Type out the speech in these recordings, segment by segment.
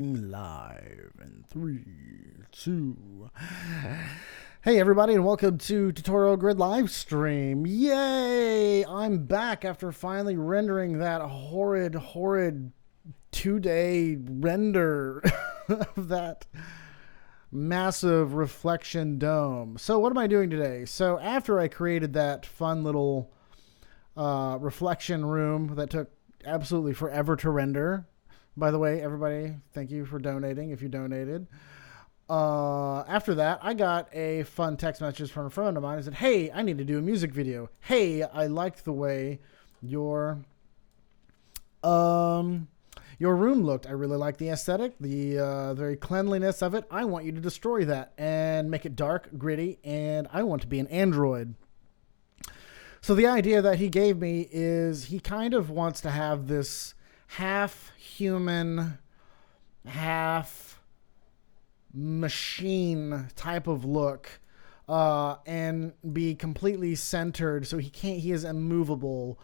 Live in 3, 2. Hey everybody, and welcome to Tutorial Grid live stream. Yay! I'm back after finally rendering that horrid 2-day render of that massive reflection dome. So what am I doing today? So after I created that fun little reflection room that took absolutely forever to render. By the way, everybody, thank you for donating if you donated. After that, I got a fun text message from a friend of mine. I said, hey, I need to do a music video. Hey, I liked the way your room looked. I really like the aesthetic, the very cleanliness of it. I want you to destroy that and make it dark, gritty, and I want to be an android. So the idea that he gave me is he kind of wants to have this half human, half machine type of look, and be completely centered. So he is immovable.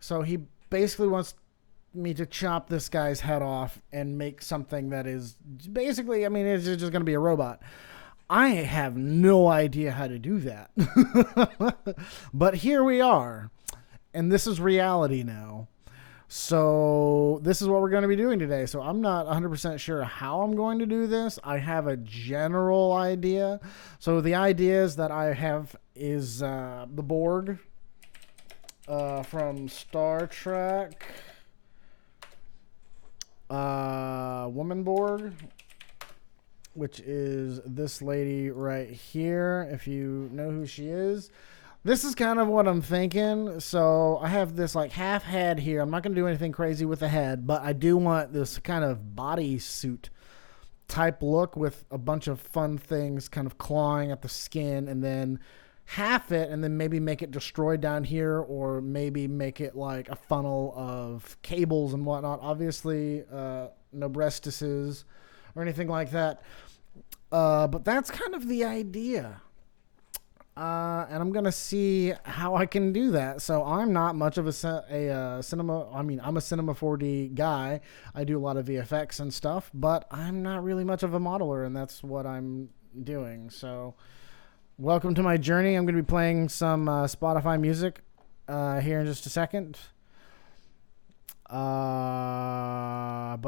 So he basically wants me to chop this guy's head off and make something that is basically, I mean, it's just going to be a robot. I have no idea how to do that. But here we are. And this is reality now. So this is what we're going to be doing today. So I'm not 100% sure how I'm going to do this. I have a general idea. So the ideas that I have is the Borg from Star Trek. Woman Borg, which is this lady right here, if you know who she is. This is kind of what I'm thinking. So I have this like half head here. I'm not going to do anything crazy with the head, but I do want this kind of bodysuit type look with a bunch of fun things kind of clawing at the skin, and then half it and then maybe make it destroyed down here, or maybe make it like a funnel of cables and whatnot. Obviously, no breastises or anything like that. But that's kind of the idea. And I'm going to see how I can do that. So I'm not much of a cinema. I mean, I'm a Cinema 4D guy. I do a lot of VFX and stuff, but I'm not really much of a modeler, and that's what I'm doing. So welcome to my journey. I'm going to be playing some Spotify music here in just a second. But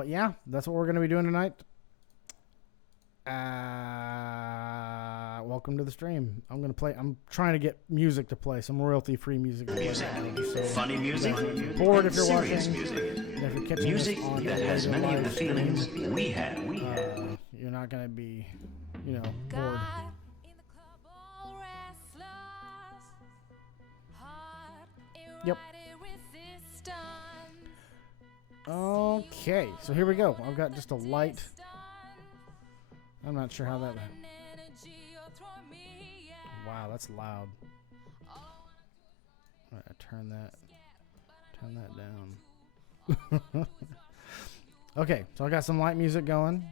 yeah, that's what we're going to be doing tonight. Welcome to the stream. I'm trying to get music to play, some royalty-free music. Funny music, bored if you're serious watching. music, If you're catching music this on that has many of the feelings we have. You're not gonna be, bored. Yep. Okay, so here we go. I've got just a light. I'm not sure how that. Wow, that's loud. All right, turn that down. Okay, so I got some light music going,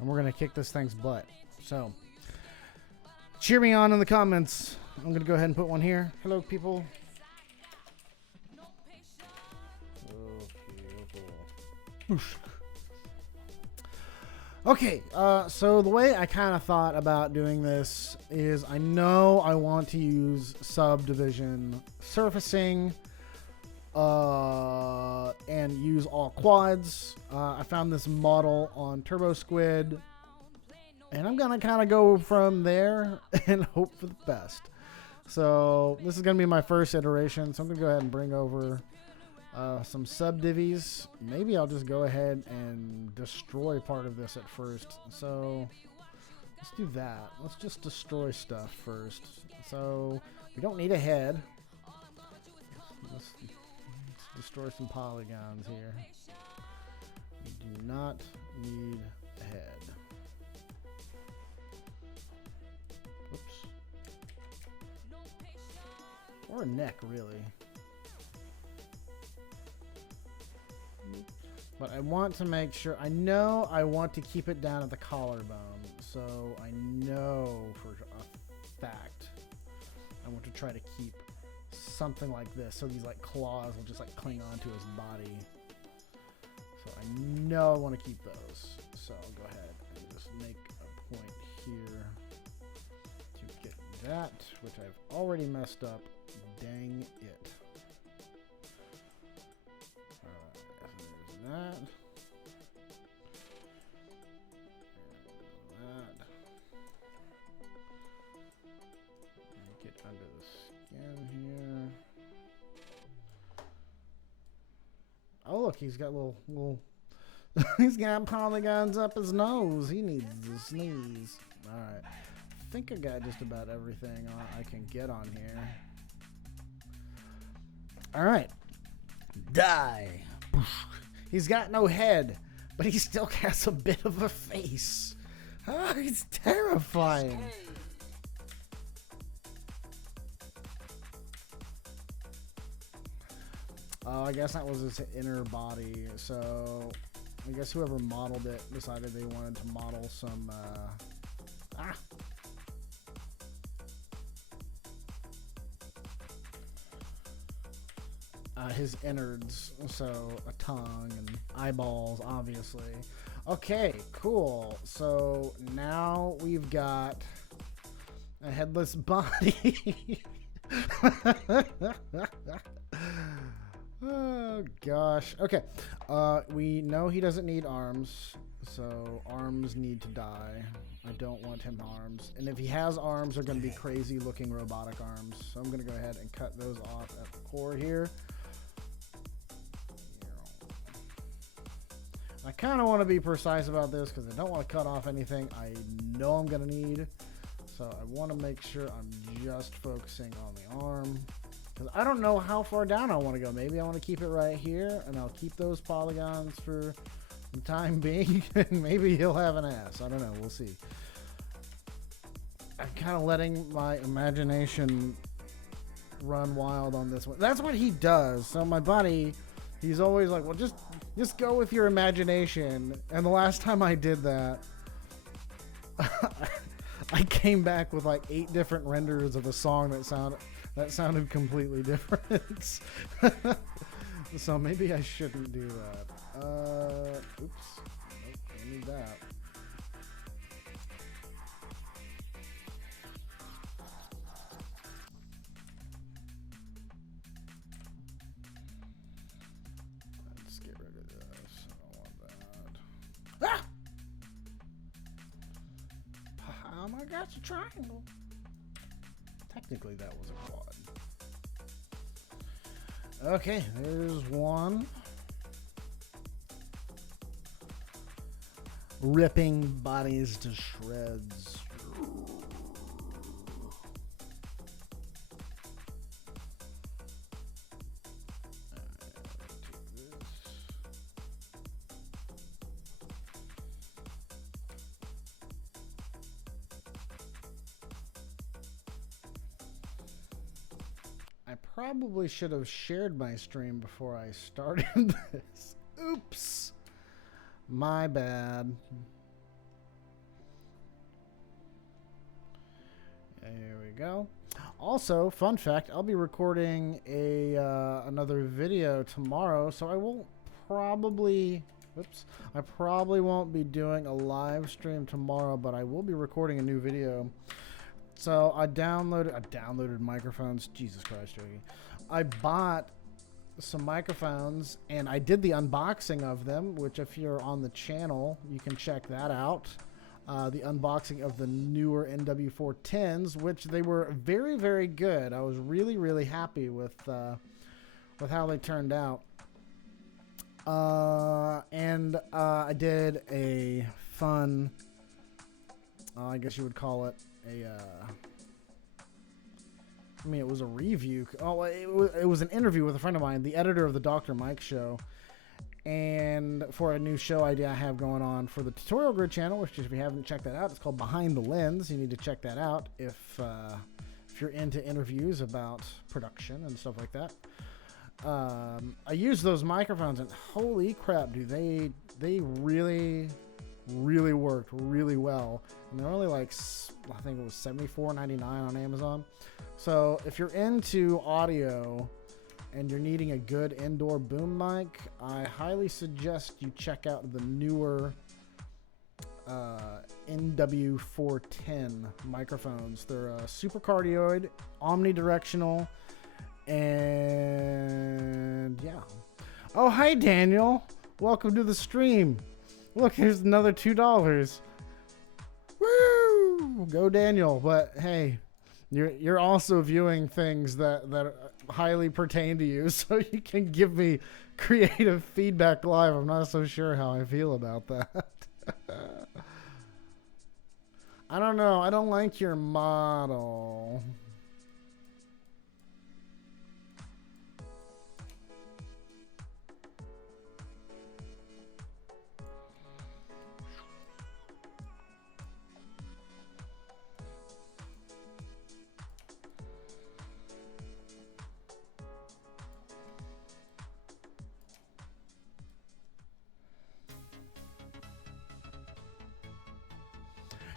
and we're gonna kick this thing's butt. So, cheer me on in the comments. I'm gonna go ahead and put one here. Hello, people. Okay, so the way I kind of thought about doing this is I know I want to use subdivision surfacing and use all quads. I found this model on Turbo Squid, and I'm going to kind of go from there and hope for the best. So this is going to be my first iteration, so I'm going to go ahead and bring over some subdivies. Maybe I'll just go ahead and destroy part of this at first. So let's do that. Let's just destroy stuff first. So we don't need a head. Let's destroy some polygons here. We do not need a head. Oops. Or a neck, really. But I want to make sure, I know I want to keep it down at the collarbone. So I know for a fact I want to try to keep something like this. So these like claws will just like cling onto his body. So I know I want to keep those. So I'll go ahead and just make a point here to get that, which I've already messed up. Dang it. Alright, so there's that. Get under the skin here. Oh look, he's got little he's got polygons up his nose. He needs to sneeze. Alright. I think I got just about everything I can get on here. Alright. Die. He's got no head, but he still has a bit of a face. Oh, he's terrifying. Oh, I guess that was his inner body. So, I guess whoever modeled it decided they wanted to model some, his innards. So, a tongue and eyeballs, obviously. Okay, cool. So, now we've got a headless body. Oh gosh. Okay. We know he doesn't need arms, so arms need to die. I don't want him arms. And if he has arms, they're going to be crazy looking robotic arms. So I'm going to go ahead and cut those off at the core here. I kind of want to be precise about this because I don't want to cut off anything I know I'm going to need. So I want to make sure I'm just focusing on the arm. Because I don't know how far down I want to go. Maybe I want to keep it right here, and I'll keep those polygons for the time being. And maybe he'll have an ass. I don't know. We'll see. I'm kind of letting my imagination run wild on this one. That's what he does. So my buddy, he's always like, well, just go with your imagination. And the last time I did that, I came back with like 8 different renders of a song that sounded completely different. So maybe I shouldn't do that. Oops. Nope, I need that. Let's get rid of this. I don't want that. Ah! Oh my gosh, a triangle. Technically, that was a quad. Okay, there's one. Ripping bodies to shreds. I probably should have shared my stream before I started this. Oops. My bad. There we go. Also, fun fact, I'll be recording another video tomorrow, so I won't probably... Oops. I probably won't be doing a live stream tomorrow, but I will be recording a new video. So I downloaded microphones. Jesus Christ, Joey. I bought some microphones and I did the unboxing of them, which if you're on the channel, you can check that out. The unboxing of the newer NW410s, which they were very, very good. I was really, really happy with how they turned out. And I did a fun, I guess you would call it, I mean, it was a review. Oh, it was an interview with a friend of mine, the editor of the Dr. Mike Show, and for a new show idea I have going on for the Tutorial Grid channel, which if you haven't checked that out, it's called Behind the Lens. You need to check that out if you're into interviews about production and stuff like that. I used those microphones, and holy crap, dude, they really worked really well. And they're only like, I think it was $74.99 on Amazon. So if you're into audio and you're needing a good indoor boom mic, I highly suggest you check out the newer NW410 microphones. They're super cardioid, omnidirectional, and yeah. Oh, hi, Daniel. Welcome to the stream. Look, here's another $2. Woo! Go, Daniel. But hey, you're also viewing things that highly pertain to you, so you can give me creative feedback live. I'm not so sure how I feel about that. I don't know. I don't like your model.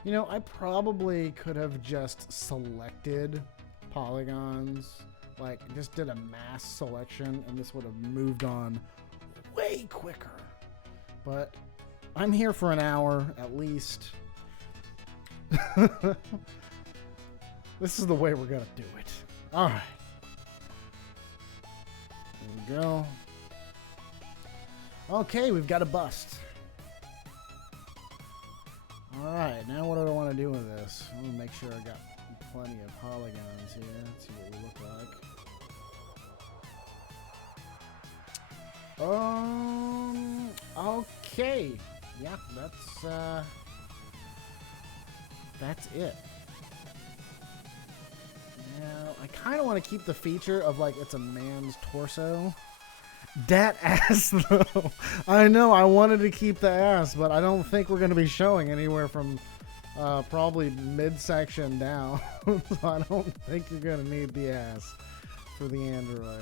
You know, I probably could have just selected polygons, like just did a mass selection, and this would have moved on way quicker. But I'm here for an hour at least. This is the way we're gonna do it. All right. There we go. Okay, we've got a bust. Alright, now what do I want to do with this? I want to make sure I got plenty of polygons here. Let's see what we look like. Okay. Yeah, that's it. Now, I kind of want to keep the feature of, like, it's a man's torso. Dat ass, though. I know, I wanted to keep the ass, but I don't think we're going to be showing anywhere from probably midsection down. So I don't think you're going to need the ass for the Android.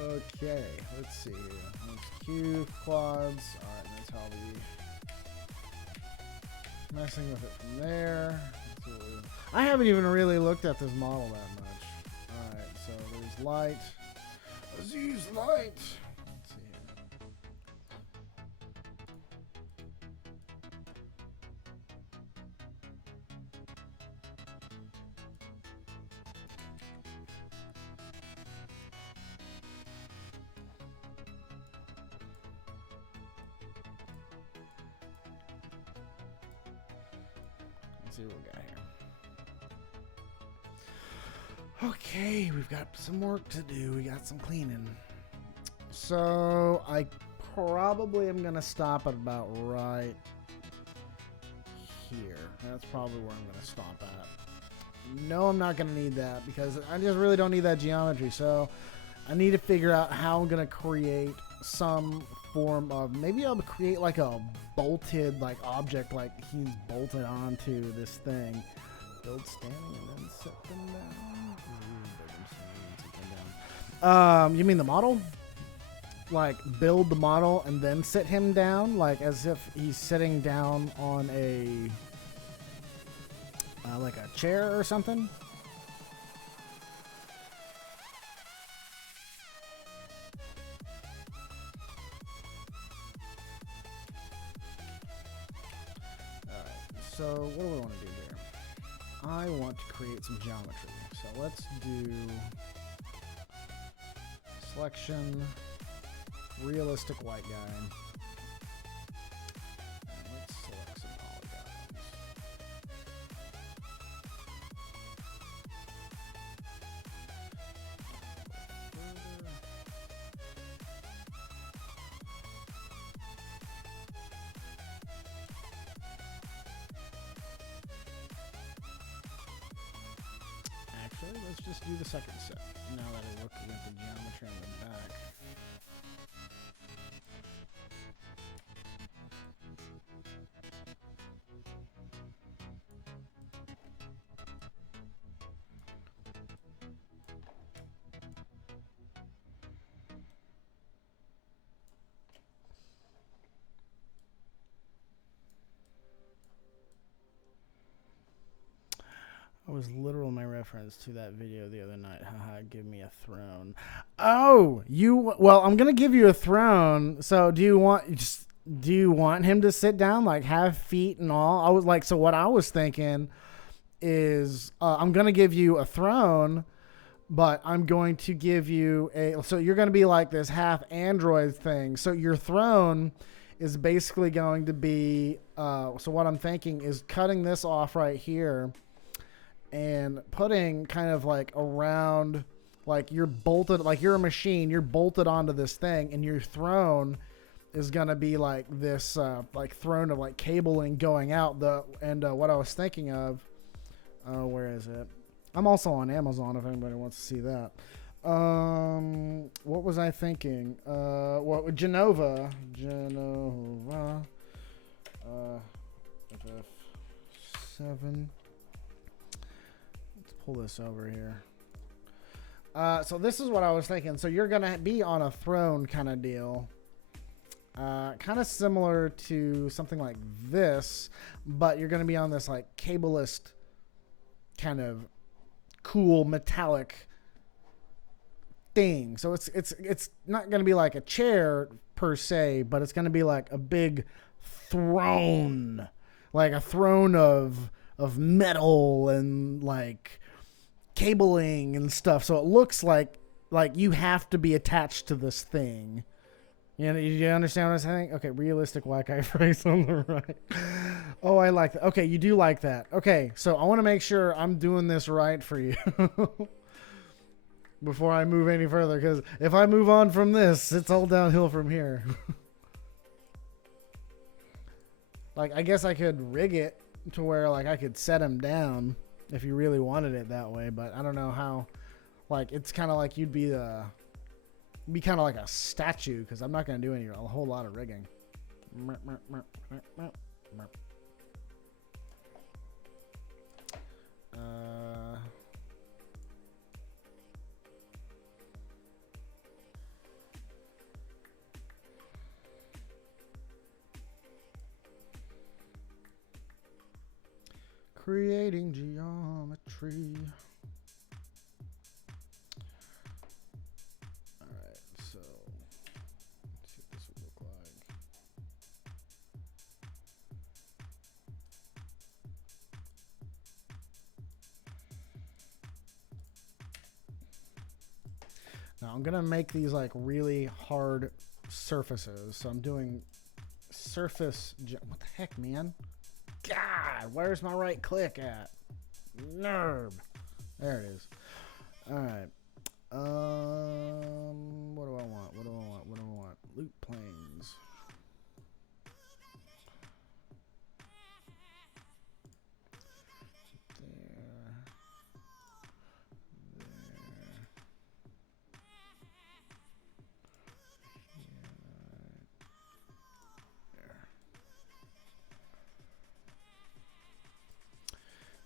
Okay, let's see here. Let's Q quads. Alright, that's how we messing with it from there. I haven't even really looked at this model that much. Alright, so there's light. Let's use light. Let's see here. Let's see what we got here. Okay, we've got some work to do. We got some cleaning. So I probably am going to stop at about right here. That's probably where I'm going to stop at. No, I'm not going to need that because I just really don't need that geometry. So I need to figure out how I'm going to create some form of, maybe I'll create like a bolted like object, like he's bolted onto this thing. Build standing and then set them down. You mean the model? Like build the model and then sit him down, like as if he's sitting down on a like a chair or something. So what do we want to do here? I want to create some geometry. So let's do selection, realistic white guy. And let's select some polygons. Actually, let's just do the second set. Now that I look at the geometry on the back. was literal my reference to that video the other night. Haha, give me a throne. Oh, well, I'm gonna give you a throne. So do you want him to sit down, like have feet and all? I was like, so what I was thinking is I'm gonna give you a throne, but I'm going to give you so you're gonna be like this half android thing. So your throne is basically going to be so what I'm thinking is cutting this off right here and putting kind of like around, like you're bolted, like you're a machine, you're bolted onto this thing, and your throne is gonna be like this like throne of like cabling going out. What I was thinking of, where is it? I'm also on Amazon if anybody wants to see that. What was I thinking? Genova. FF7. Let's pull this over here. So this is what I was thinking. So you're gonna be on a throne kind of deal. Kind of similar to something like this, but you're gonna be on this like cableless kind of cool metallic thing. So it's not going to be like a chair per se, but it's going to be like a big throne, like a throne of metal and like cabling and stuff. So it looks like you have to be attached to this thing. You understand what I'm saying? Okay, realistic white guy phrase on the right. Oh, I like that. Okay, you do like that. Okay, so I want to make sure I'm doing this right for you before I move any further, because if I move on from this, it's all downhill from here. Like, I guess I could rig it to where, like, I could set him down if you really wanted it that way, but I don't know how. Like, it's kind of like you'd be kind of like a statue, because I'm not going to do a whole lot of rigging. Creating geometry. Now I'm gonna make these like really hard surfaces. So I'm doing surface. What the heck, man? God, where's my right click at? Nerb. There it is. All right. What do I want? What do I want? What do I want? Loop planes.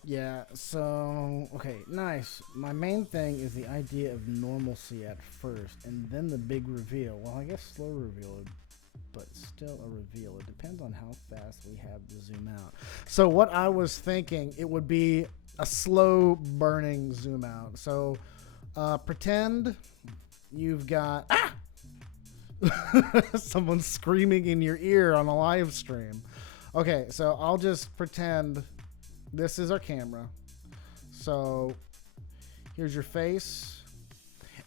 Yeah, so, okay, nice. My main thing is the idea of normalcy at first, and then the big reveal. Well, I guess slow reveal, but still a reveal. It depends on how fast we have to zoom out. So what I was thinking, it would be a slow burning zoom out. So pretend you've got... Ah! Someone's screaming in your ear on a live stream. Okay, so I'll just pretend... This is our camera. So here's your face.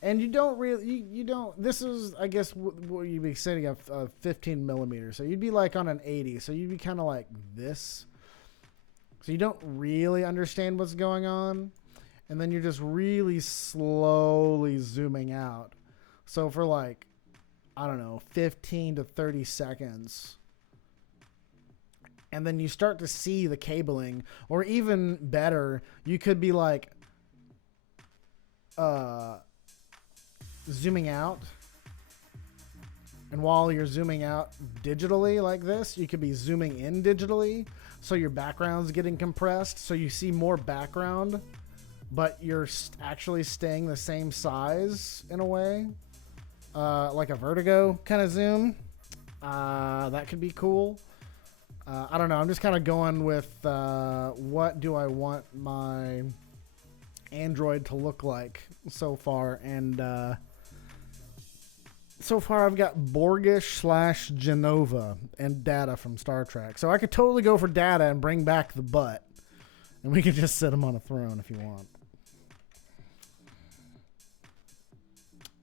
And you don't really, you don't, this is, I guess, what you'd be setting up 15 millimeters. So you'd be like on an 80. So you'd be kind of like this. So you don't really understand what's going on. And then you're just really slowly zooming out. So for like, I don't know, 15 to 30 seconds. And then you start to see the cabling, or even better, you could be like zooming out. And while you're zooming out digitally like this, you could be zooming in digitally. So your background's getting compressed. So you see more background, but you're actually staying the same size in a way. Like a vertigo kind of zoom. That could be cool. I don't know. I'm just kind of going with what do I want my android to look like so far, and so far I've got Borgish / Genova and Data from Star Trek. So I could totally go for Data and bring back the butt, and we could just sit him on a throne if you want.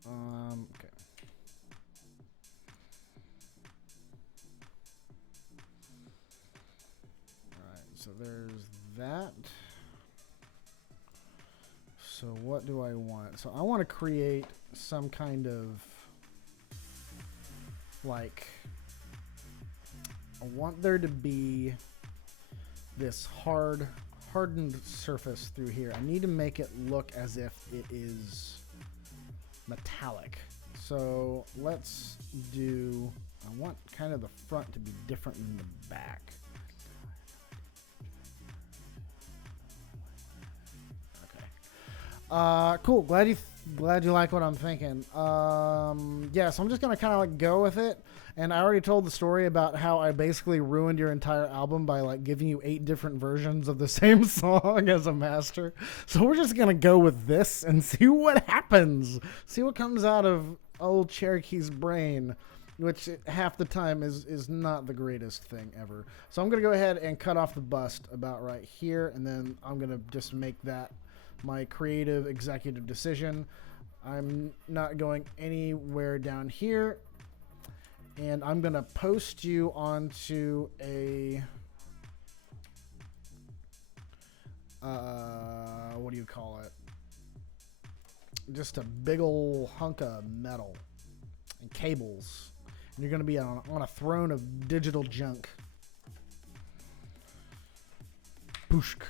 Okay. Alright, so there's that. So what do I want? So I want to create some kind of, like, I want there to be this hardened surface through here. I need to make it look as if it is metallic. So let's do, I want kind of the front to be different than the back. Okay. Cool. Glad you like what I'm thinking. Yeah, so I'm just gonna kind of like go with it. And I already told the story about how I basically ruined your entire album by like giving you 8 different versions of the same song as a master. So we're just gonna go with this and see what happens. See what comes out of old Cherokee's brain, which half the time is not the greatest thing ever. So I'm gonna go ahead and cut off the bust about right here, and then I'm gonna just make that my creative executive decision. I'm not going anywhere down here. And I'm going to post you onto a, what do you call it? Just a big ol' hunk of metal and cables. And you're going to be on a throne of digital junk. Booshk.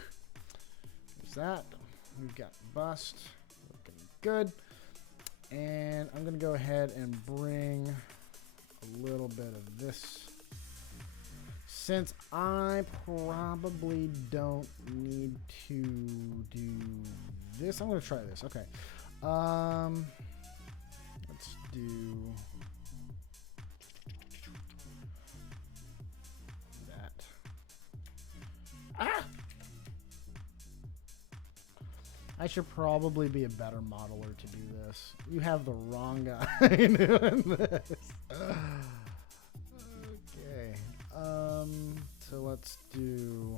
There's that. We've got bust. Looking good. And I'm going to go ahead and bring a little bit of this, since I probably don't need to do this. I'm gonna try this. Okay, let's do that. I should probably be a better modeler to do this. You have the wrong guy doing this. Okay. So let's do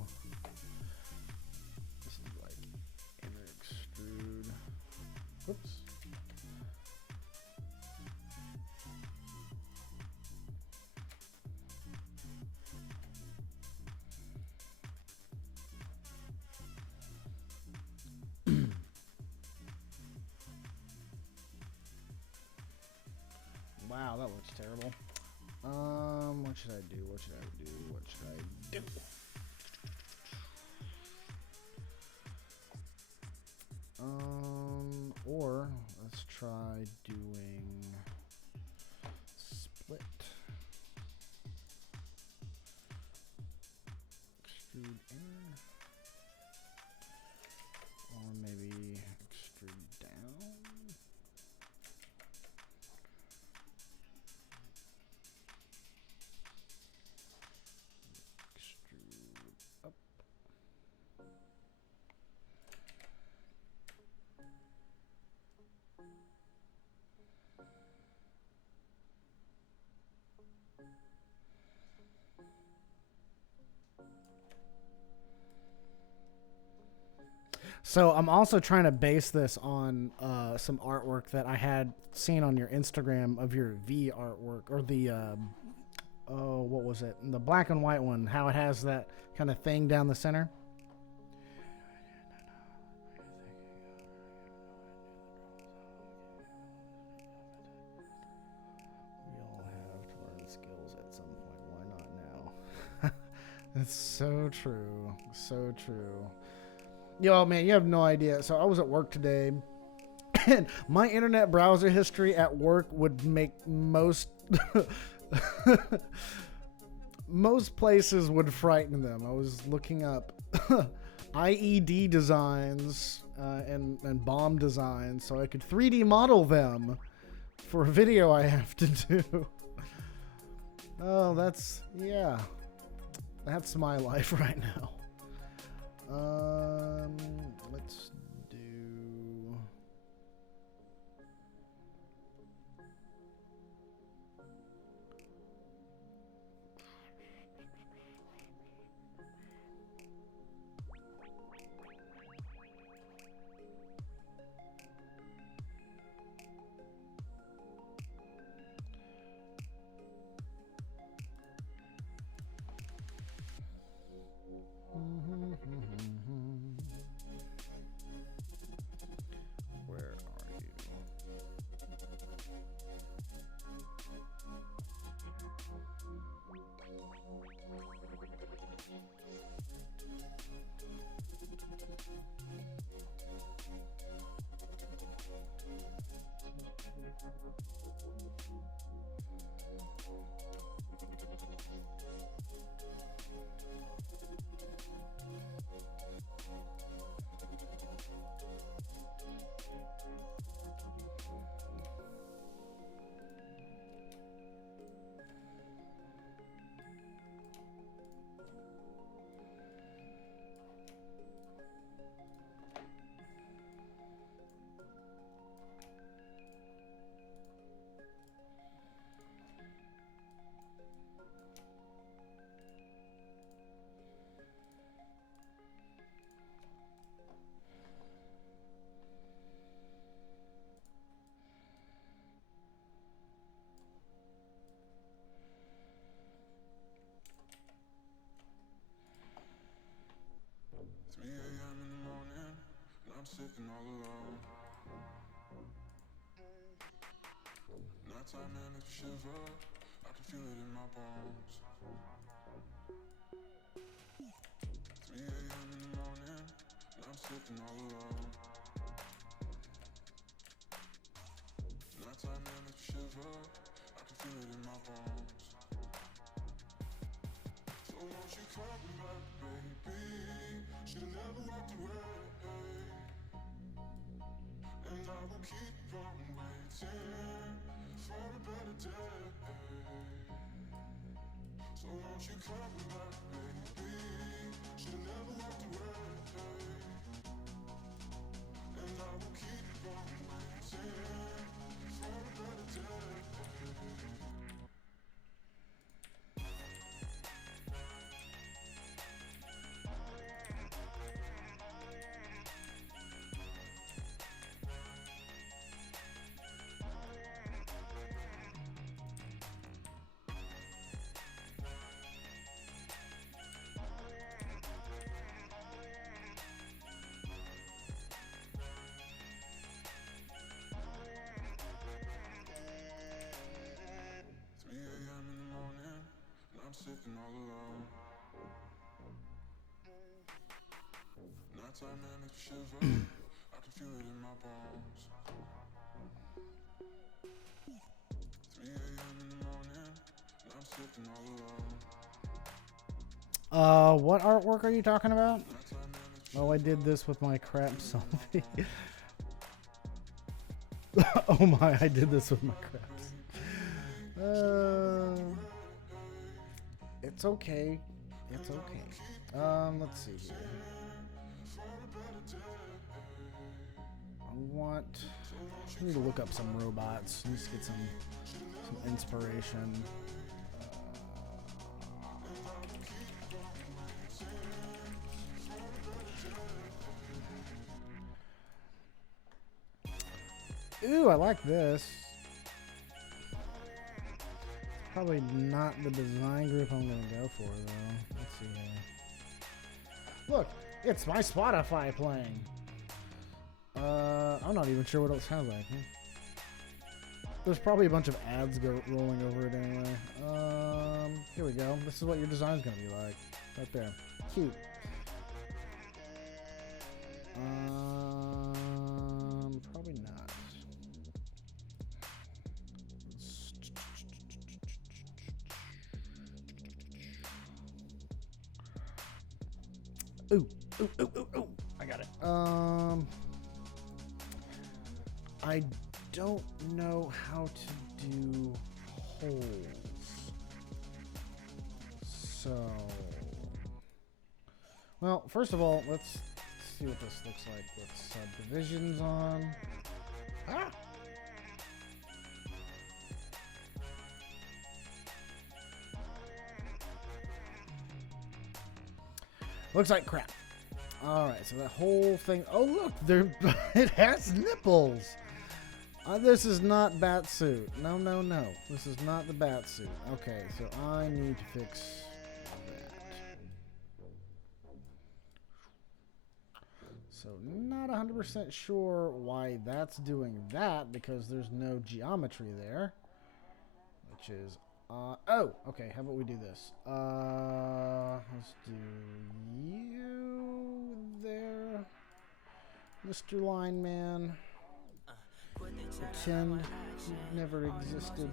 like inner extrude. Whoops. Wow, that looks terrible. What should I do? What should I do? What should I do? Or let's try doing split. Extrude in. Or maybe extrude down. So I'm also trying to base this on some artwork that I had seen on your Instagram of your V artwork, or the oh, what was it? The black and white one. How it has that kind of thing down the center. We all have to learn skills at some point. Why not now? That's so true. So true. Yo, man, you have no idea. So I was at work today, and my internet browser history at work would make most most places would frighten them. I was looking up IED designs and bomb designs so I could 3D model them for a video I have to do. Oh, that's my life right now. Let's do Sitting all alone. Nighttime and it's a shiver. I can feel it in my bones. 3 a.m. in the morning, and I'm sitting all alone. Nighttime and it's a shiver. I can feel it in my bones. So won't you come back, baby? Should've never walked away. And I will keep on waiting for a better day. So won't you come back, baby? Should've never walked away. And I will keep on waiting for a better day. I'm sitting all alone. Nighttime and it's a shiver. I can feel it in my bones. 3 a.m. in the morning, and I'm sitting all alone. What artwork are you talking about? Oh, I did this with my crap selfie. Oh my, I did this with my craps. It's okay. It's okay. Let's see here. I need to look up some robots. Need to get some inspiration. Ooh, I like this. Probably not the design group I'm gonna go for though. Let's see here. Look, it's my Spotify playing. I'm not even sure what it sounds like. There's probably a bunch of ads rolling over it anyway. Here we go. This is what your design's gonna be like. Right there. Cute. Probably not. Ooh. I got it. I don't know how to do holes. So, well, first of all, let's see what this looks like with subdivisions on. Ah! Looks like crap. All right, so that whole thing. Oh, look, there. It has nipples. This is not Batsuit. No. This is not the Batsuit. Okay, so I need to fix that. So not 100% sure why that's doing that because there's no geometry there, which is oh, okay. How about we do this? Let's do you there, Mr. Lineman. Pretend you never existed.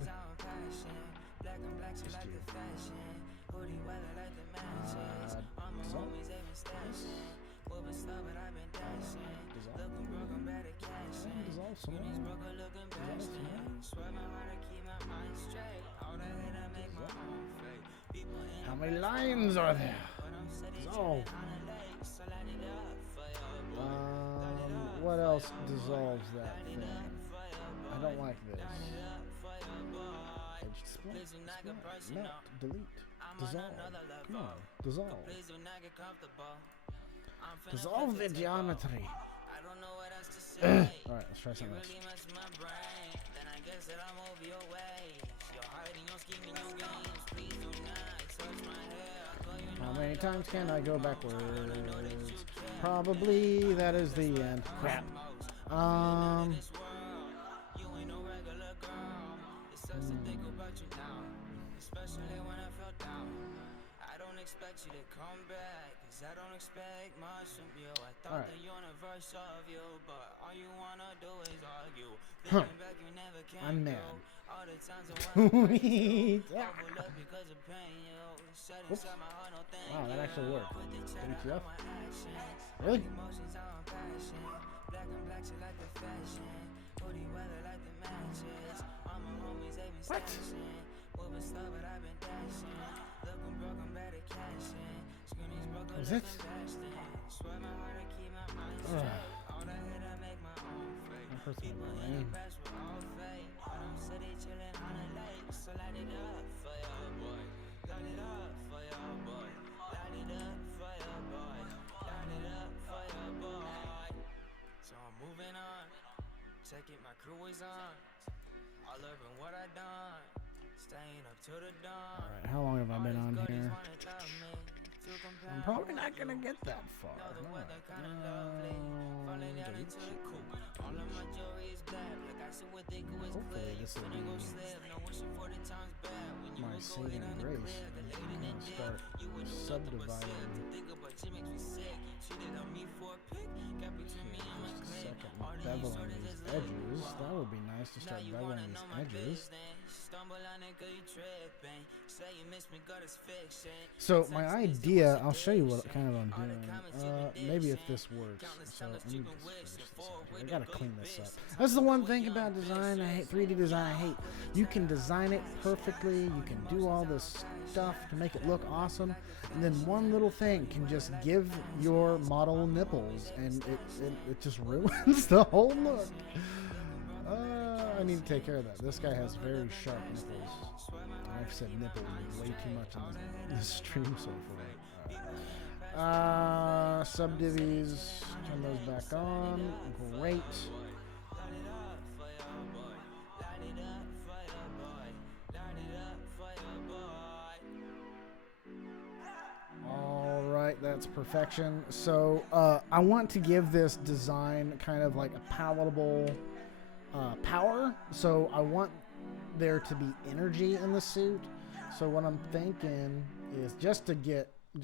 Just you. Dissolve. Dissolve some more. How many lines are there? Dissolve. What else dissolves that thing? I don't like this. Edge split, melt, delete, dissolve. Come on, dissolve. Dissolve the geometry. Alright, let's try something else. How many times can I go backwards? Probably that is the end. Crap. Expect you to come back, 'cause I don't expect much from you. I thought the universe of you, but all you wanna do is argue. Thinking back, you never came. I'm mad. All the times I overlooked because of pain, you said inside my heart, no thank you. Wow, that actually worked. WTF? Really? Emotions are passion. Black and black, you like the fashion. Hoodie weather like the matches. All my homies, they been stashing. Moving slow, but I've been dashing. Looking broke, I'm better cashing. Screenies broke, I'm swear my heart, I keep my mind straight. All the hate, I make my own fate. People in the past were all fake, but I'm steady chilling on a lake. So light it up for your boy. Light it up for your boy. Light it up for your boy. Light it up for your boy. So I'm moving on. Check it, my crew is on. All urban, what I done. Staying up till the dawn. Alright, how long have I been on here? I'm probably not gonna get that far. Hopefully this will be my saving grace. I'm gonna start subdividing. Just a second, beveling these edges. That would be nice to start beveling these edges. So my idea, I'll show you what kind of I'm doing. Maybe if this works. So let me just finish this up here. I gotta clean this up. That's the one thing about design. I hate 3D design. I hate. You can design it perfectly. You can do all this stuff to make it look awesome, and then one little thing can just give your model nipples, and it just ruins the whole look. I need to take care of that. This guy has very sharp nipples. I've said nipples way too much on this stream so far. Subdivies, turn those back on. Great. Alright, that's perfection. So I want to give this design kind of like a palatable power. So I want there to be energy in the suit. So what I'm thinking is just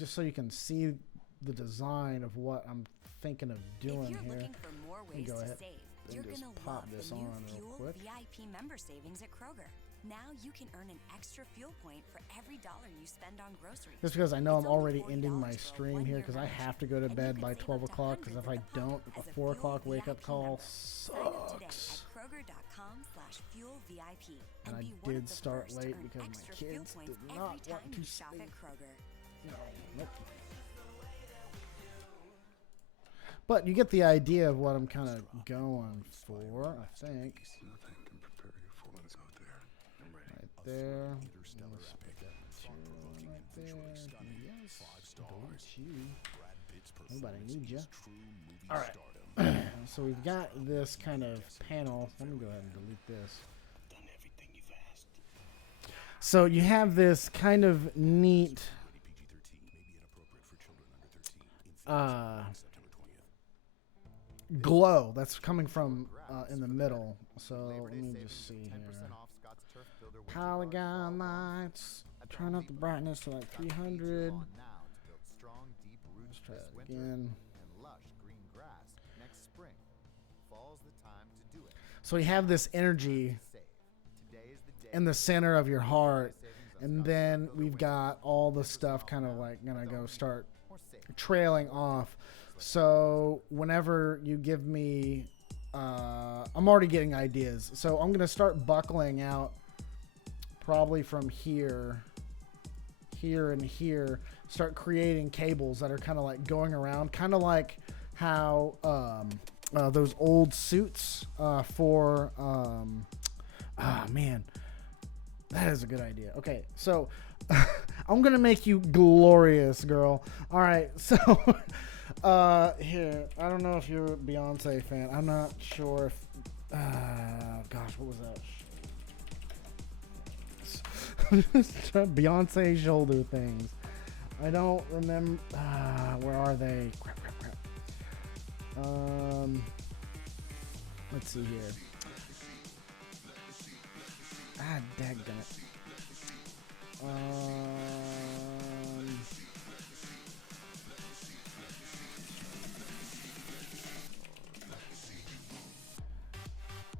so you can see the design of what I'm thinking of doing here. If you're looking for more ways to save, you're going to pop this on real quick. VIP member savings at Kroger. Now you can earn an extra fuel point for every dollar you spend on groceries. Just because I know I'm already ending my stream here because I have to go to bed by 12 o'clock because if I don't, a 4 o'clock wake up call sucks. And I did start late because my kids did not want to sleep. No, nope. But you get the idea of what I'm kind of going for, I think. Right there. Nobody needs you. Alright. So we've got this kind of panel. Let me go ahead and delete this. So you have this kind of neat glow that's coming from in the middle. So let me just see here. Polygon lights. Turn up the brightness to like 300. Let's try that again. So you have this energy in the center of your heart, and then we've got all the stuff kind of like gonna go start trailing off. So whenever you give me, I'm already getting ideas. So I'm gonna start buckling out probably from here, here, and here. Start creating cables that are kind of like going around, kind of like how those old suits for man, that is a good idea. Okay, so I'm gonna make you glorious, girl. All right, so here, I don't know if you're a Beyonce fan. I'm not sure if gosh, what was that? Beyonce shoulder things. I don't remember. Where are they? Crap. Let's see here. Dadgummit.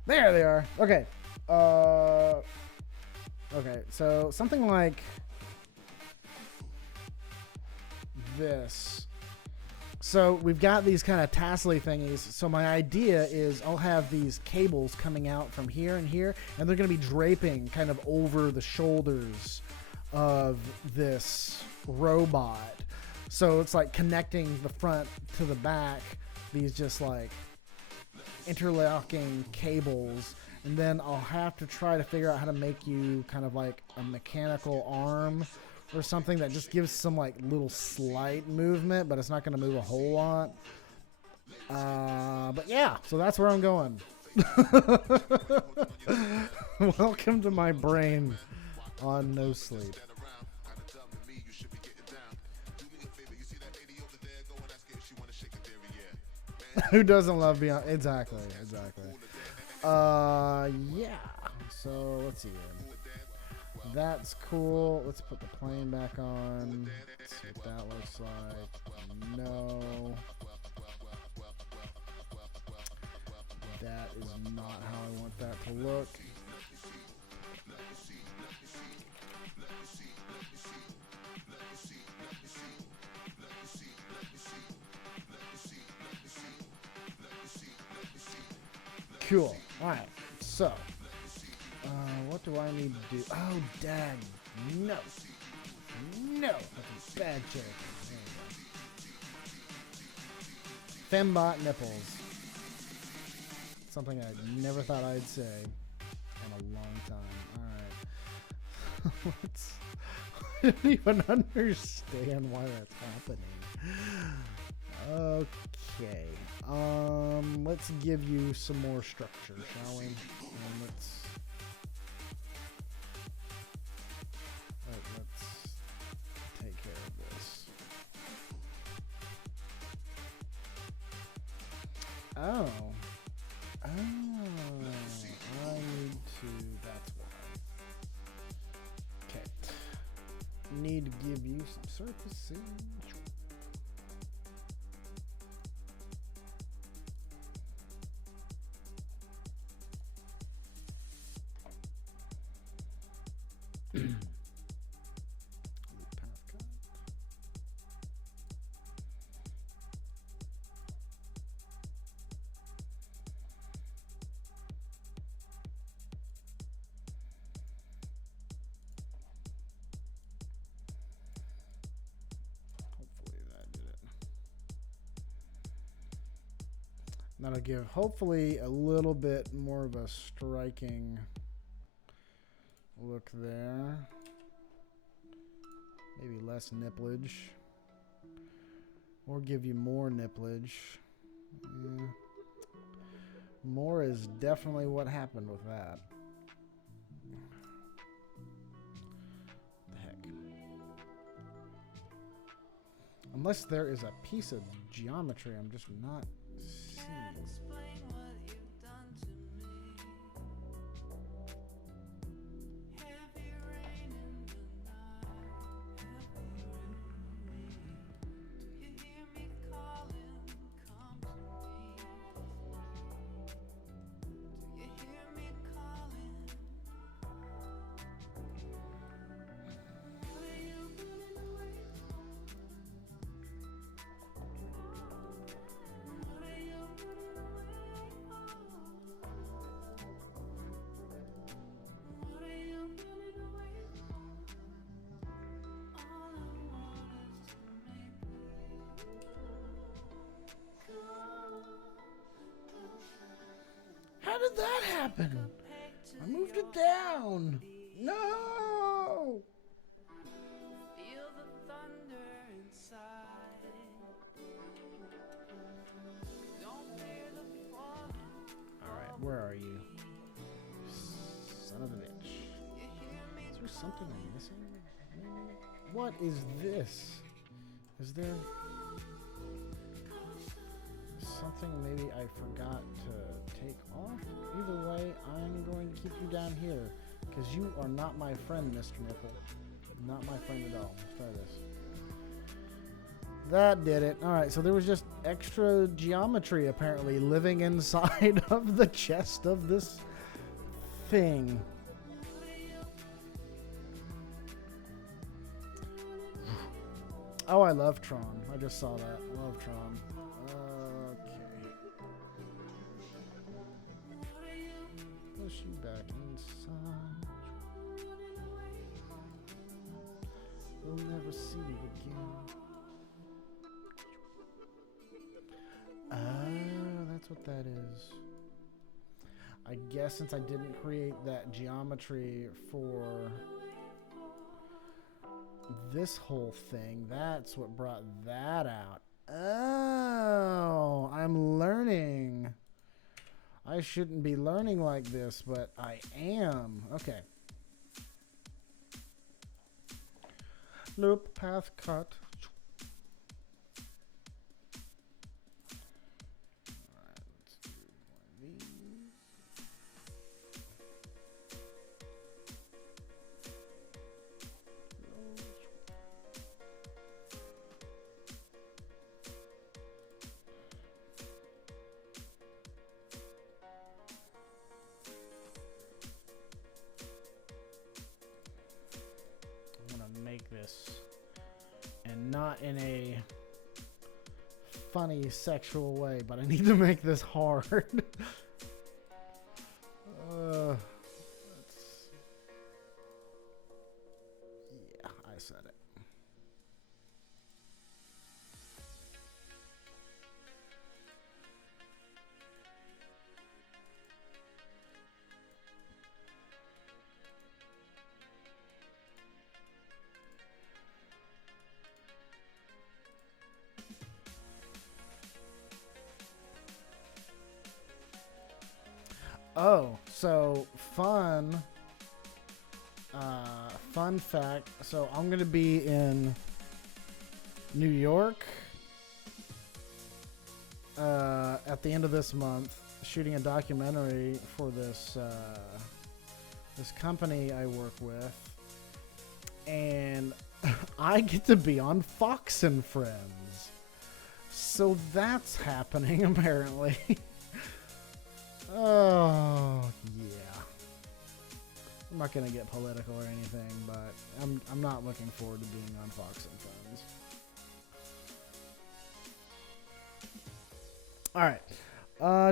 There they are. Okay. Okay, so something like this. So we've got these kind of tassely thingies. So my idea is I'll have these cables coming out from here and here, and they're going to be draping kind of over the shoulders of this robot. So it's like connecting the front to the back, these just like interlocking cables. And then I'll have to try to figure out how to make you kind of like a mechanical arm or something that just gives some like little slight movement, but it's not going to move a whole lot. But yeah, so that's where I'm going. Welcome to my brain on No Sleep. Who doesn't love Beyonce? Exactly. Yeah. So let's see here. That's cool. Let's put the plane back on. Let's see what that looks like. No. That is not how I want that to look. Cool. Alright. So. What do I need to do? Oh, dang. No. That's a bad joke. There we go. Fembot nipples. Something I never thought I'd say in a long time. Alright. I don't even understand why that's happening. Okay. Let's give you some more structure, shall we? Let's take care of this. Oh, I need to, that's why. Okay. Need to give you some surfaces. That'll give hopefully a little bit more of a striking look there. Maybe less nipplage. Or give you more nipplage. Yeah. More is definitely what happened with that. The heck. Unless there is a piece of geometry I'm just not seeing. did that happen? I moved it down. No. Feel the thunder inside. Don't fear the fall. All right, where are you? Son of a bitch. Is there something I'm missing? What is this? Is there something maybe I forgot to take off? Either way, I'm going to keep you down here because you are not my friend, Mr. Nipple. Not my friend at all. Let's try this. That did it. All right, so there was just extra geometry apparently living inside of the chest of this thing. Oh, I love Tron. I just saw that. I love Tron. Okay. Push you back inside. We'll never see you again. Oh, that's what that is. I guess since I didn't create that geometry for this whole thing, that's what brought that out. Oh, I'm learning. I shouldn't be learning like this, but I am. Okay. Loop, path, cut. Alright, let's do one of these. This and not in a funny sexual way, but I need to make this hard. Yeah, I said it. Oh, so fun fact. So I'm going to be in New York at the end of this month shooting a documentary for this company I work with. And I get to be on Fox and Friends. So that's happening apparently. Oh, yeah. I'm not going to get political or anything, but I'm not looking forward to being on Fox and Friends. All right.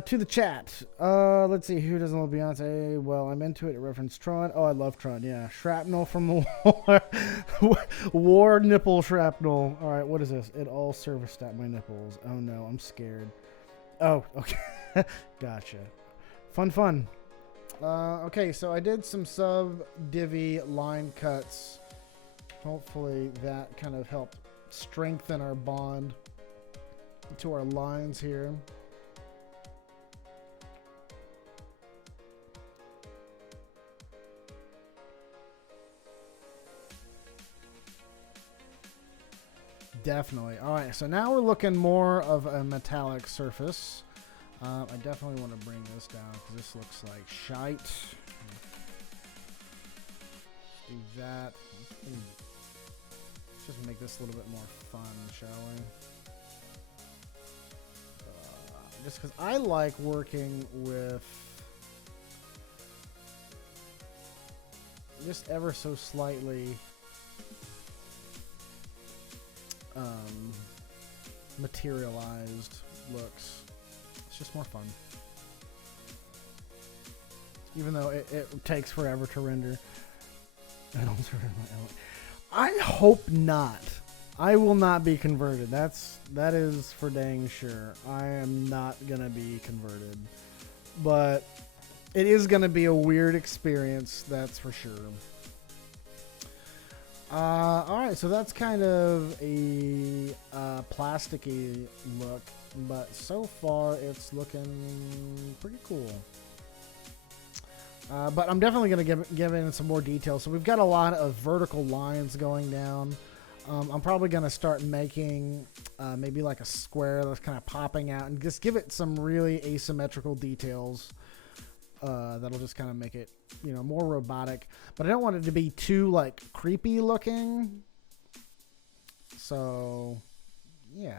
To the chat. Let's see. Who doesn't love Beyonce? Well, I'm into it. It referenced Tron. Oh, I love Tron. Yeah. Shrapnel from the war. War nipple shrapnel. All right. What is this? It all serviced at my nipples. Oh, no. I'm scared. Oh, okay. Gotcha. Fun. Okay, so I did some sub-divvy line cuts. Hopefully that kind of helped strengthen our bond to our lines here. Definitely. All right, so now we're looking more of a metallic surface. I definitely want to bring this down because this looks like shite. Let's do that. Let's just make this a little bit more fun, shall we? Just because I like working with just ever so slightly materialized looks. Just more fun, even though it takes forever to render. I hope not. I will not be converted. That is for dang sure. I am not gonna be converted. But it is going to be a weird experience, that's for sure. All right, so that's kind of a plasticky look, but so far it's looking pretty cool. But I'm definitely going to give in some more details. So we've got a lot of vertical lines going down. I'm probably going to start making maybe like a square that's kind of popping out and just give it some really asymmetrical details. That'll just kind of make it, you know, more robotic. But I don't want it to be too, like, creepy looking. So, yeah.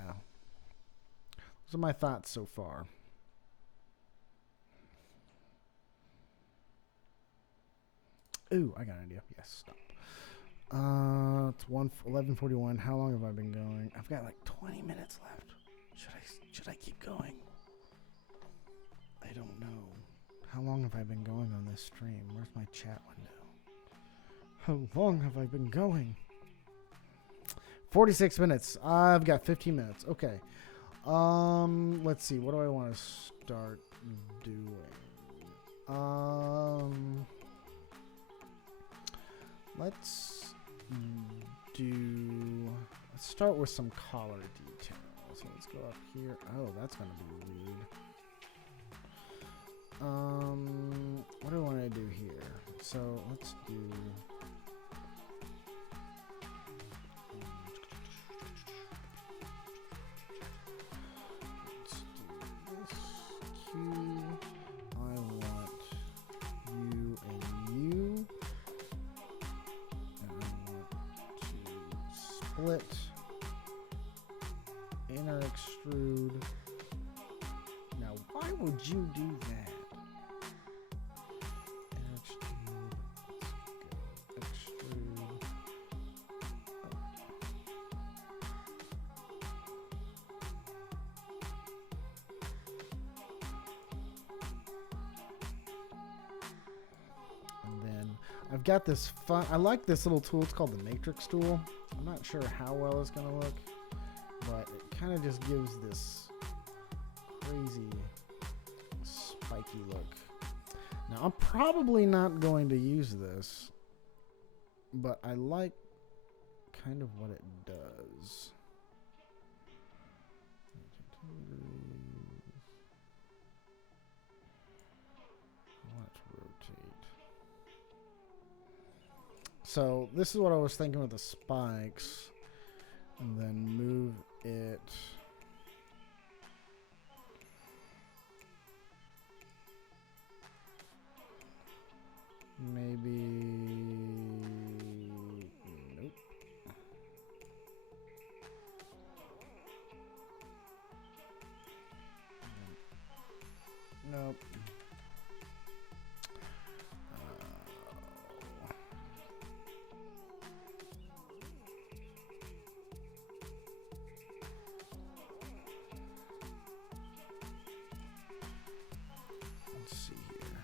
Those are my thoughts so far. Ooh, I got an idea. Yes, stop. It's 11:41. How long have I been going? I've got like 20 minutes left. Should I keep going? I don't know. How long have I been going on this stream? Where's my chat window? How long have I been going? 46 minutes. I've got 15 minutes. Okay. Let's see. What do I want to start doing? Let's start with some collar details. So let's go up here. Oh, that's going to be weird. What do I want to do here? So let's do. Let's do this. Q. I want you and you. And I want to split. Inner extrude. Now, why would you do that? I've got this fun. I like this little tool. It's called the Matrix tool. I'm not sure how well it's gonna look, but it kind of just gives this crazy spiky look. Now I'm probably not going to use this, but I like kind of what it does. Let's rotate. So this is what I was thinking with the spikes, and then move it. Maybe, nope. Nope. Let's see here.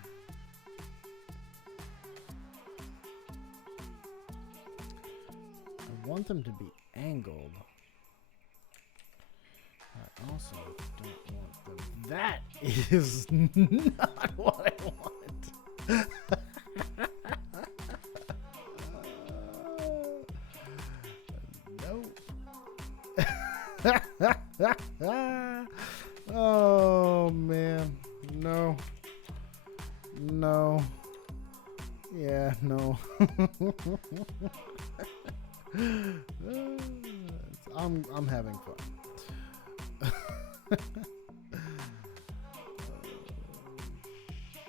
I want them to be angled. I also don't want them. That is not what I want. Nope. Oh man, no, no, yeah, no. I'm having fun.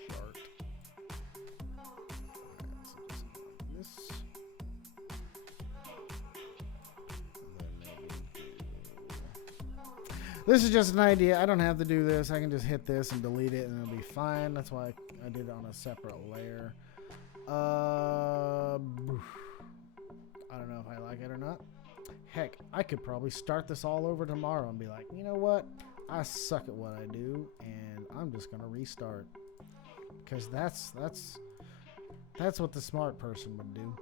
Short. This. This is just an idea. I don't have to do this. I can just hit this and delete it and it'll be fine. That's why I did it on a separate layer. I don't know if I like it or not. Heck, I could probably start this all over tomorrow and be like, you know what? I suck at what I do and I'm just going to restart. Because that's what the smart person would do.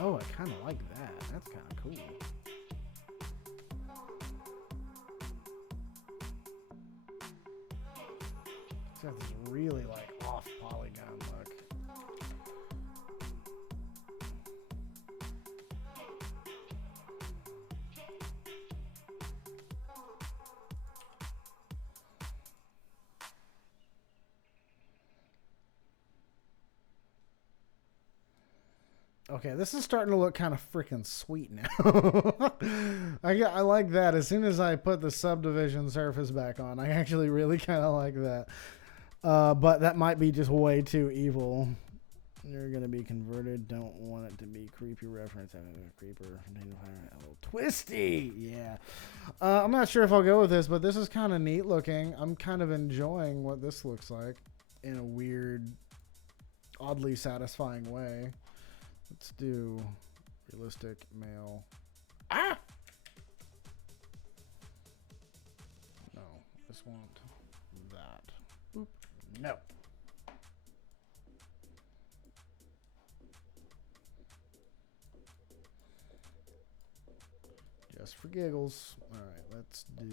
Oh, I kind of like that. That's kind of cool. It's got this really like off polygon look. Okay, this is starting to look kind of freaking sweet now. I like that. As soon as I put the subdivision surface back on, I actually really kind of like that. But that might be just way too evil. You're going to be converted. Don't want it to be creepy reference. Creeper. A little twisty. Yeah. I'm not sure if I'll go with this, but this is kind of neat looking. I'm kind of enjoying what this looks like in a weird, oddly satisfying way. Let's do realistic male. Ah! No, just want that. Boop. No. Just for giggles. All right, let's do.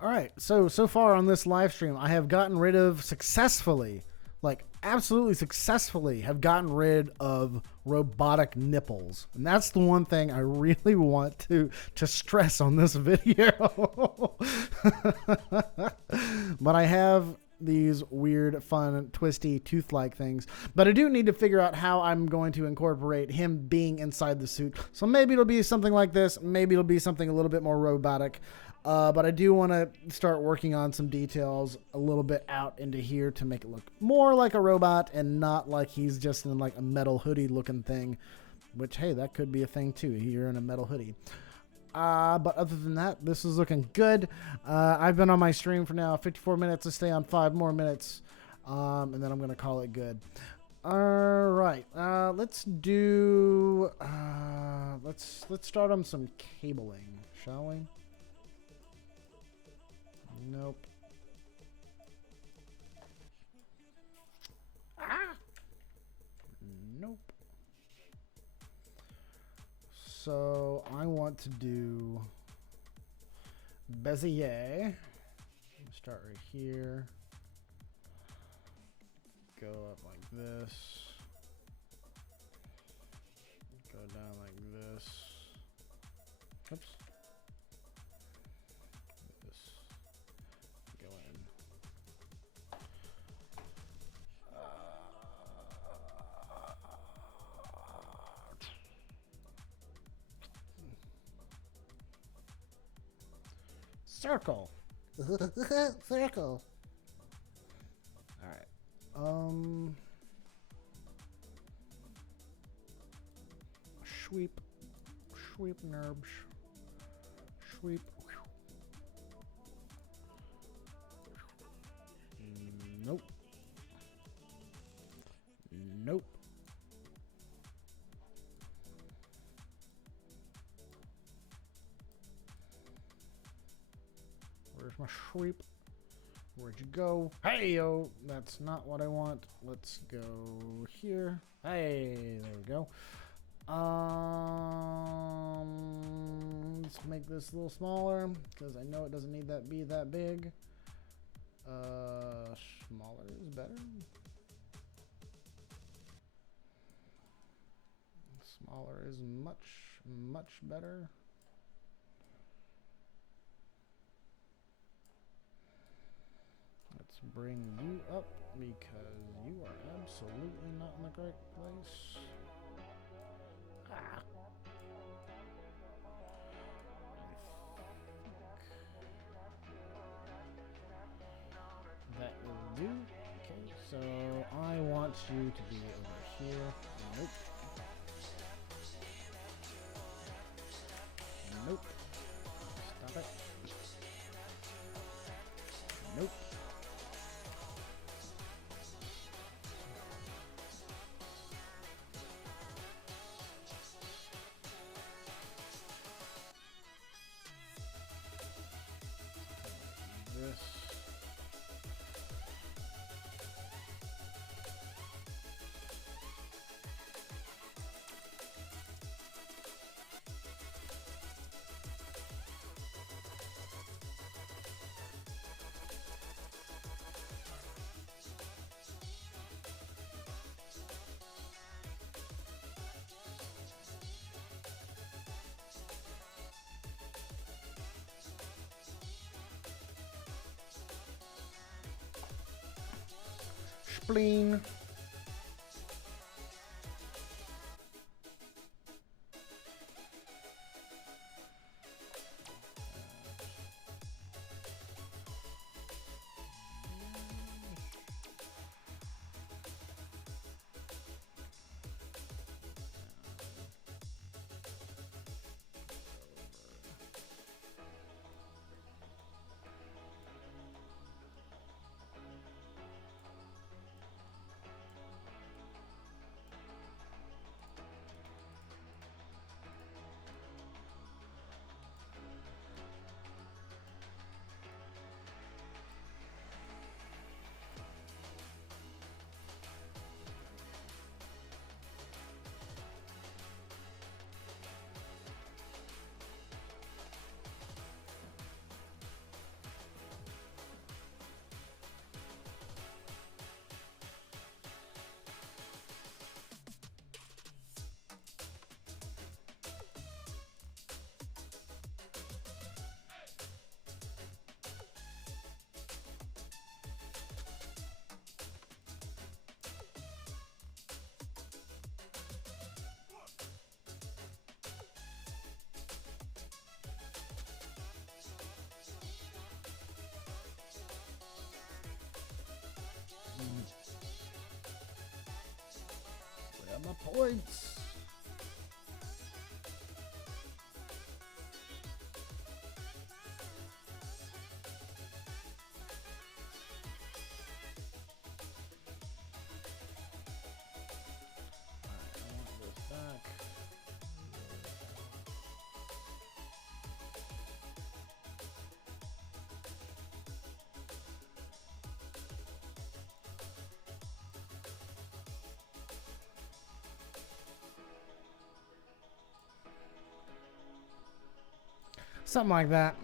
All right, so far on this live stream, I have gotten rid of successfully, like absolutely successfully, have gotten rid of robotic nipples, and that's the one thing I really want to stress on this video. But I have these weird, fun, twisty, tooth-like things. But I do need to figure out how I'm going to incorporate him being inside the suit. So maybe it'll be something like this. Maybe it'll be something a little bit more robotic. But I do want to start working on some details a little bit out into here to make it look more like a robot and not like he's just in like a metal hoodie looking thing, which, hey, that could be a thing too. You're in a metal hoodie. But other than that, this is looking good. I've been on my stream for now 54 minutes. Let's stay on 5 more minutes. And then I'm going to call it good. All right. Let's do, let's start on some cabling, shall we? Nope. Ah! Nope. So I want to do Bezier. Start right here. Go up like this. Go down like this. Oops. Circle. Circle. Alright. Sweep. Sweep nerbs. Sweep. Nope. Nope. Where's my sweep? Where'd you go? Hey, yo, that's not what I want. Let's go here. Hey, there we go. Let's make this a little smaller because I know it doesn't need that be that big. Smaller is better. Smaller is much better. Let's bring you up because you are absolutely not in the correct place. Ah. That will do. Okay, so I want you to be over here. Nope. Nope. Stop it. Nope. This. Spleen. Where are my points? Alright, I want this back. Something like that.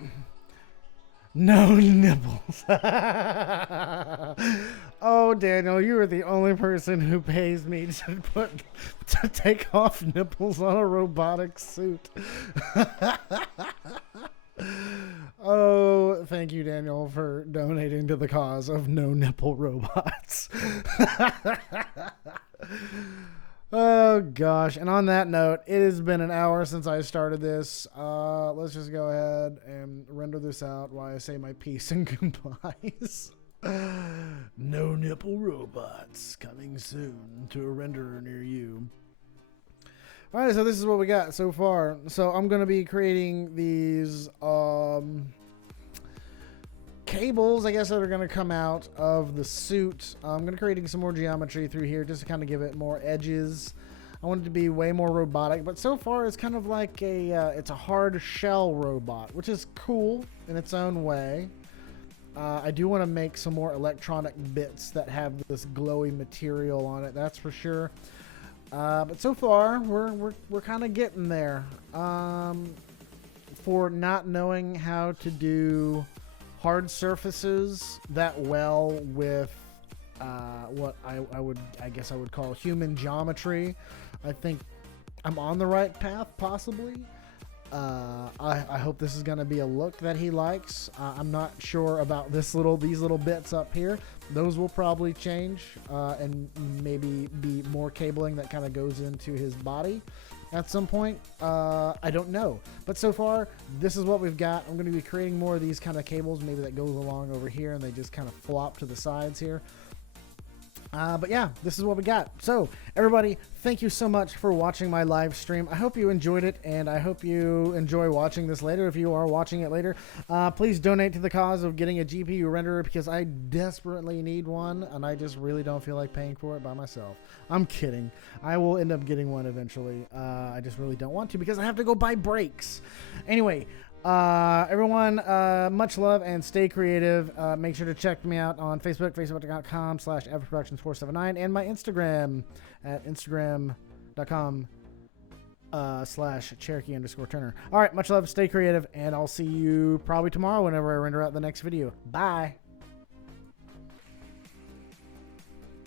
No nipples. Oh, Daniel, you are the only person who pays me to take off nipples on a robotic suit. Oh, thank you, Daniel, for donating to the cause of no nipple robots. Oh gosh, and on that note, it has been an hour since I started this. Let's just go ahead and render this out while I say my peace and goodbyes. No nipple robots coming soon to a renderer near you. Alright, so this is what we got so far. So I'm going to be creating these cables, I guess, that are going to come out of the suit. I'm going to creating some more geometry through here just to kind of give it more edges. I want it to be way more robotic, but so far it's kind of like it's a hard shell robot, which is cool in its own way. I do want to make some more electronic bits that have this glowy material on it, that's for sure. But so far we're kind of getting there. For not knowing how to do hard surfaces that well with what I guess I would call human geometry, I think I'm on the right path, possibly. I hope this is going to be a look that he likes. I'm not sure about these little bits up here. Those will probably change and maybe be more cabling that kind of goes into his body at some point. I don't know. But so far, this is what we've got. I'm going to be creating more of these kind of cables, maybe that goes along over here and they just kind of flop to the sides here. But yeah, this is what we got. So everybody, thank you so much for watching my live stream. I hope you enjoyed it, and I hope you enjoy watching this later. If you are watching it later, please donate to the cause of getting a GPU renderer, because I desperately need one, and I just really don't feel like paying for it by myself. I'm kidding. I will end up getting one eventually. I just really don't want to, because I have to go buy brakes. Anyway, everyone, much love and stay creative. Make sure to check me out on Facebook, facebook.com/AverProductions479, and my Instagram at instagram.com/Cherokee_Turner. All right, much love, stay creative, and I'll see you probably tomorrow whenever I render out the next video. Bye.